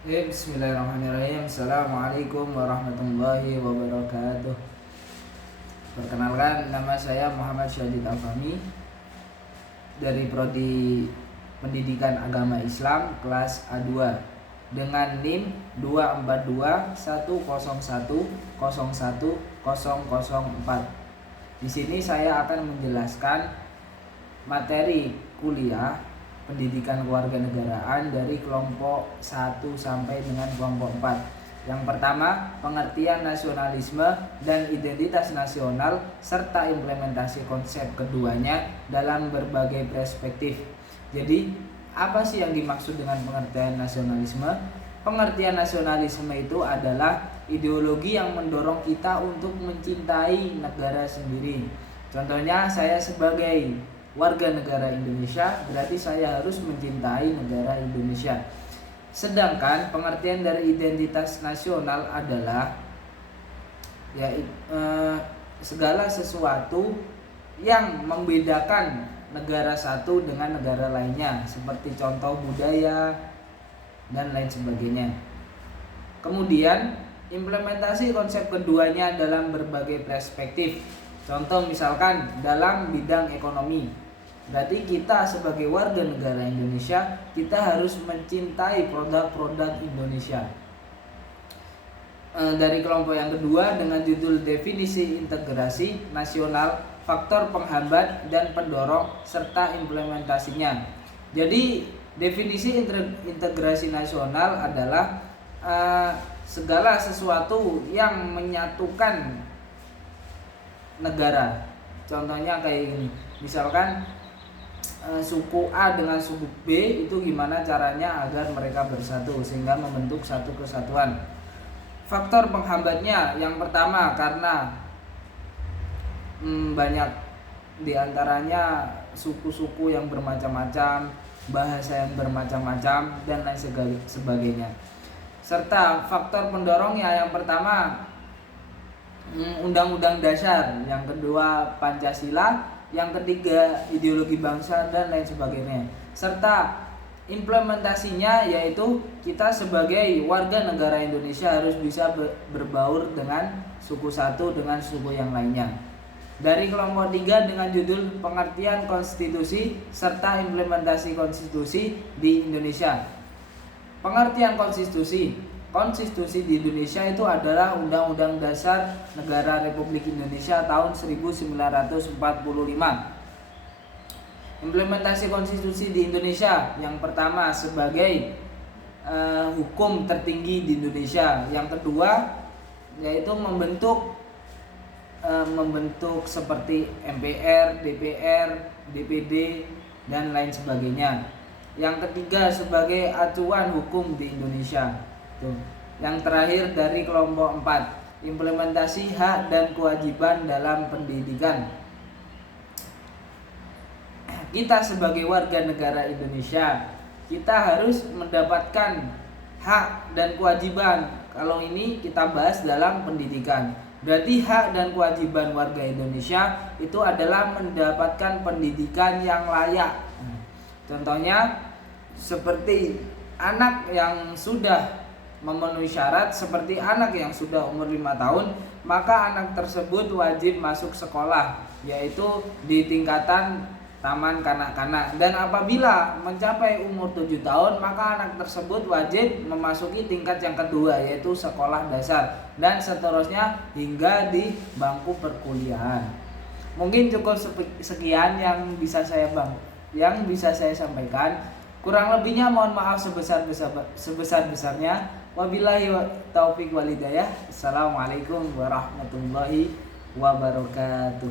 Bismillahirrahmanirrahim. Assalamualaikum warahmatullahi wabarakatuh. Perkenalkan, nama saya Muhammad Syadid Al-Fahmi dari Prodi Pendidikan Agama Islam kelas A2 dengan NIM 24210101004. Di sini saya akan menjelaskan materi kuliah Pendidikan Kewarganegaraan dari kelompok 1 sampai dengan kelompok 4. Yang pertama, pengertian nasionalisme dan identitas nasional serta implementasi konsep keduanya dalam berbagai perspektif. Jadi, apa sih yang dimaksud dengan pengertian nasionalisme? Pengertian nasionalisme itu adalah ideologi yang mendorong kita untuk mencintai negara sendiri. Contohnya, saya sebagai warga negara Indonesia, berarti saya harus mencintai negara Indonesia. Sedangkan pengertian dari identitas nasional adalah segala sesuatu yang membedakan negara satu dengan negara lainnya, seperti contoh budaya dan lain sebagainya. Kemudian implementasi konsep keduanya dalam berbagai perspektif. Contoh misalkan dalam bidang ekonomi, berarti kita sebagai warga negara Indonesia, kita harus mencintai produk-produk Indonesia. Dari kelompok yang kedua dengan judul definisi integrasi nasional, faktor penghambat dan pendorong serta implementasinya. Jadi definisi integrasi nasional adalah segala sesuatu yang menyatukan negara. Contohnya kayak gini, misalkan suku A dengan suku B itu gimana caranya agar mereka bersatu sehingga membentuk satu kesatuan. Faktor penghambatnya yang pertama karena banyak diantaranya suku-suku yang bermacam-macam, bahasa yang bermacam-macam dan lain sebagainya. Serta faktor pendorongnya yang pertama Undang-Undang Dasar, yang kedua Pancasila, yang ketiga ideologi bangsa dan lain sebagainya. Serta implementasinya yaitu kita sebagai warga negara Indonesia harus bisa berbaur dengan suku satu dengan suku yang lainnya. Dari kelompok 3 dengan judul pengertian konstitusi serta implementasi konstitusi di Indonesia. Pengertian Konstitusi di Indonesia itu adalah Undang-Undang Dasar Negara Republik Indonesia tahun 1945. Implementasi konstitusi di Indonesia, yang pertama sebagai hukum tertinggi di Indonesia. Yang kedua yaitu membentuk seperti MPR, DPR, DPD dan lain sebagainya. Yang ketiga sebagai acuan hukum di Indonesia. Yang terakhir dari kelompok 4, implementasi hak dan kewajiban dalam pendidikan. Kita sebagai warga negara Indonesia, kita harus mendapatkan hak dan kewajiban. Kalau ini kita bahas dalam pendidikan. Berarti hak dan kewajiban warga Indonesia itu adalah mendapatkan pendidikan yang layak. Contohnya seperti anak yang sudah memenuhi syarat, seperti anak yang sudah umur 5 tahun, maka anak tersebut wajib masuk sekolah, yaitu di tingkatan taman kanak-kanak. Dan apabila mencapai umur 7 tahun, maka anak tersebut wajib memasuki tingkat yang kedua, yaitu sekolah dasar, dan seterusnya hingga di bangku perkuliahan. Mungkin cukup sekian yang bisa saya sampaikan. Kurang lebihnya mohon maaf sebesar-besarnya. Wabillahi taufiq wal hidayah. Assalamualaikum warahmatullahi wabarakatuh.